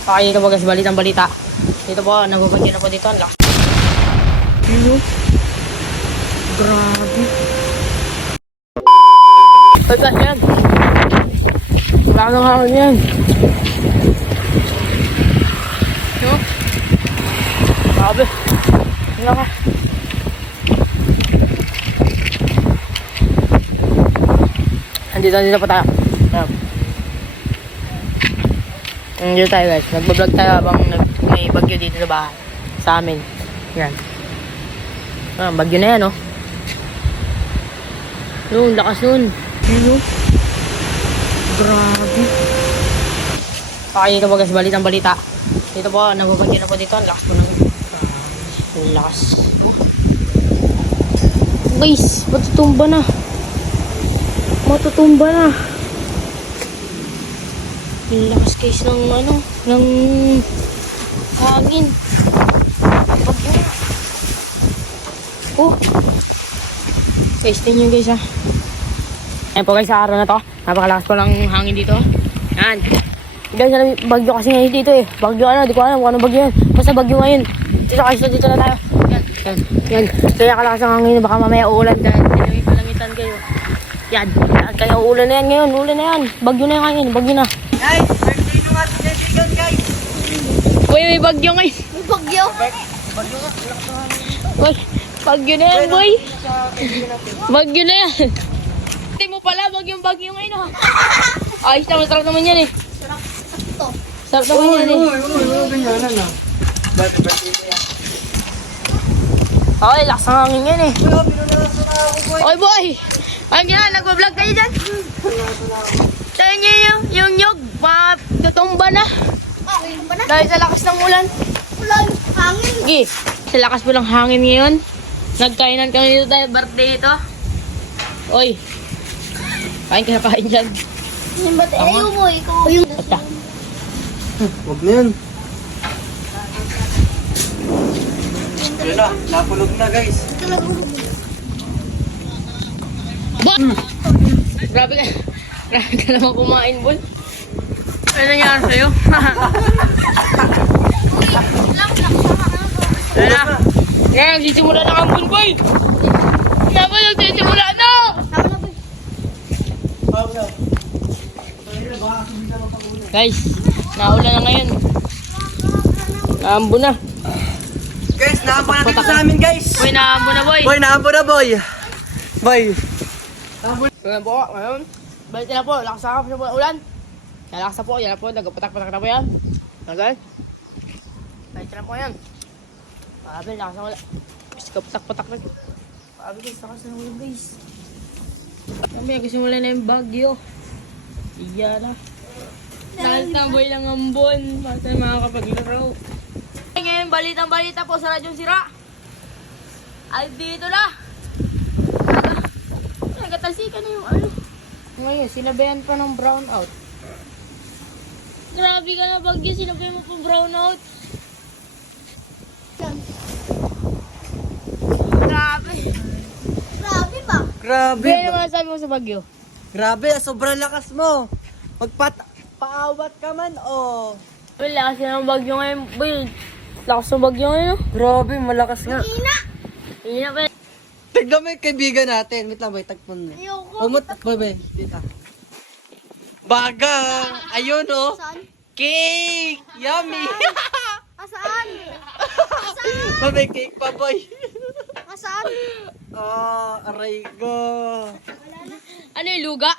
Okay, ito po guys, balitang balita. Dito po, nagbabagyo na po dito. Ang lakas. Hello? Grabe. Ay, guys, yan. Wala nang hangin yan. No? Grabe. Wala ka. Andito pa tayo. Dito tayo guys, nagbablog tayo habang may bagyo dito sa bahay, sa amin. Yan. Bagyo na yan, oh. Yung lakas nun. Yun, oh. Grabe. Okay, ito po guys, balitang balita. Dito po, nagbabagyo na po dito. Ang lakas po ng... Ang lakas. Guys, matutumba na. Matutumba na. Ang lakas guys ng ano, ng hangin. Oh. Guys, tingnan nyo guys ha. Ayan po guys, sa araw na to. Napakalakas po ng hangin dito. Yan. Guys, alam, bagyo kasi ngayon dito eh. Bagyo ano, di ko alam kung ano bagyo yan. Basta bagyo ngayon. Dito na tayo. Yan, yan, yan. Kaya kalakas ng hangin, baka mamaya uulan dahil may palangitan kayo. Yan, kaya uulan na yan ngayon. Uulan na yan. Bagyo na yan ngayon, bagyo na. Guys, birthday nung ating kaibigan guys. Uy, may bagyo ngayon. May bagyo? Bagyo nga, wala ka sa Uy, bagyo na yan, boy. Bagyo na yan. Hindi mo pala, bagyo ngayon ha. Ayos na, masarap naman yan eh. Sakto. Sarap naman yan eh. ganyanan na. Birthday niya. Okay, lakas ang hangin yan eh. Uy, pinunalasan na ako boy. Oy, boy. Ano yan, nagbablog kayo dyan? Tayo nyo yung nyog, matutumba na. Ah, ngayon ba na? Dahil sa lakas ng ulan. Ulan, hangin. Sige, sa lakas po ng hangin ngayon. Nagkainan kami dito dahil birthday ito. Oy, kain ka na kain dyan. Yung ba't ayaw mo, ikaw yung... Basta. Huwag na yun. Yun na, napulog na guys. Grabe ka. Grabe ka naman kumain, boy. Ano nangyari sa'yo? Ano na? Kaya nagsisimula na ang boy. Dapat nagsisimula na! Guys, naulan na ngayon. Naambo na. Guys, naampo na dito sa amin guys. Boy, naambo na, boy. Boy, naampo na boy. Boy. Ngayon po, ngayon. Balik na po, lakas na po ng ulan. Lakas na po, yan na po, nagpatak-patak na po yan. Okay? Balik na po yan. Pabi, lakas na ulan. Gusto ka patak-patak na. Pabi guys, lakas na ulan guys. Kami, nagsimula na yung bagyo. Iya na. Dahil tamboy lang ang buwan. Bakit tayo makakapaglaro? Ngayon, balitang-balita po sa Radyong Sira. Ay, dito na. Nagkatasikan na yung ano. Ngayon, sinabayan pa ng brownout. Grabe ka na bagyo, sinabayan mo pa brownout. Grabe. Grabe ba? Grabe. Ano naman sabi mo sa bagyo? Grabe, sobrang lakas mo. Paawat ka man, oh. Wala kasi ng bagyo ngayon. Boy, lakas ng bagyo ngayon. Oh. Grabe, malakas nga. Ina! Hindi na pa. Tignan mo yung kaibigan natin. Wait lang, boy, tagpon mo. Ayoko. Boy, dito. Baga! Ayun, oh. Saan? Cake! Yummy! Asaan? Boy, cake pa, boy. Asaan? Oh, aray ko. Ano yung luga?